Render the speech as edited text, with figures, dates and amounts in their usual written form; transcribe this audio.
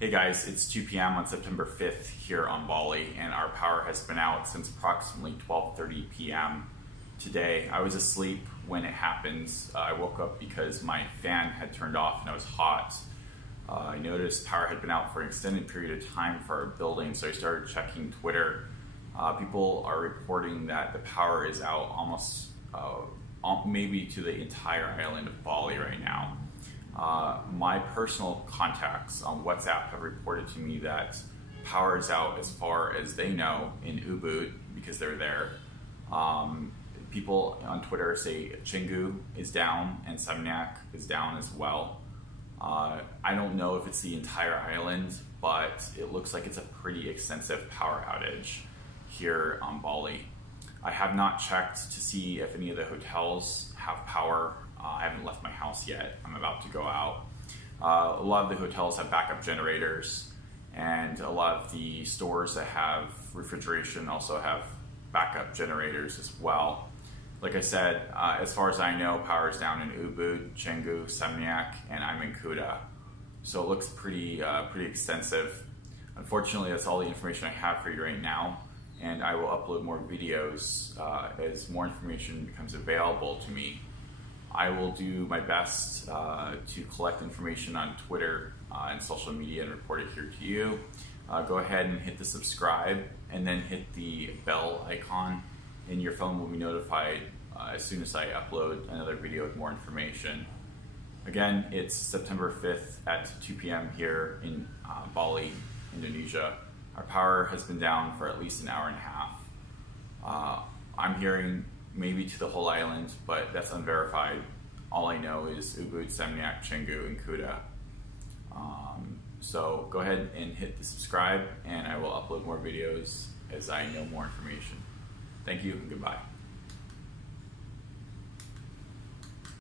Hey guys, it's 2 p.m. on September 5th here on Bali, and our power has been out since approximately 12:30 p.m. today. I was asleep when it happened. I woke up because my fan had turned off and I was hot. I noticed power had been out for an extended period of time for our building, so I started checking Twitter. People are reporting that the power is out almost maybe to the entire island of Bali right now. My personal contacts on WhatsApp have reported to me that power is out as far as they know in Ubud because they're there. People on Twitter say Chingu is down and Samyak is down as well. I don't know if it's the entire island, but it looks like it's a pretty extensive power outage here on Bali. I have not checked to see if any of the hotels have power. I haven't left my house yet. I'm about to go out. A lot of the hotels have backup generators, and a lot of the stores that have refrigeration also have backup generators as well. Like I said, as far as I know, power is down in Ubud, Chingu, Samyak, and I'm in Kuta. So it looks pretty extensive. Unfortunately, that's all the information I have for you right now, and I will upload more videos as more information becomes available to me. I will do my best to collect information on Twitter and social media and report it here to you. Go ahead and hit the subscribe and then hit the bell icon, and your phone will be notified as soon as I upload another video with more information. Again, it's September 5th at 2 p.m. here in Bali, Indonesia. Our power has been down for at least an hour and a half. I'm hearing maybe to the whole island, but that's unverified. All I know is Ubud, Samyak, Chingu, and Kuta. So go ahead and hit the subscribe, and I will upload more videos as I know more information. Thank you and goodbye.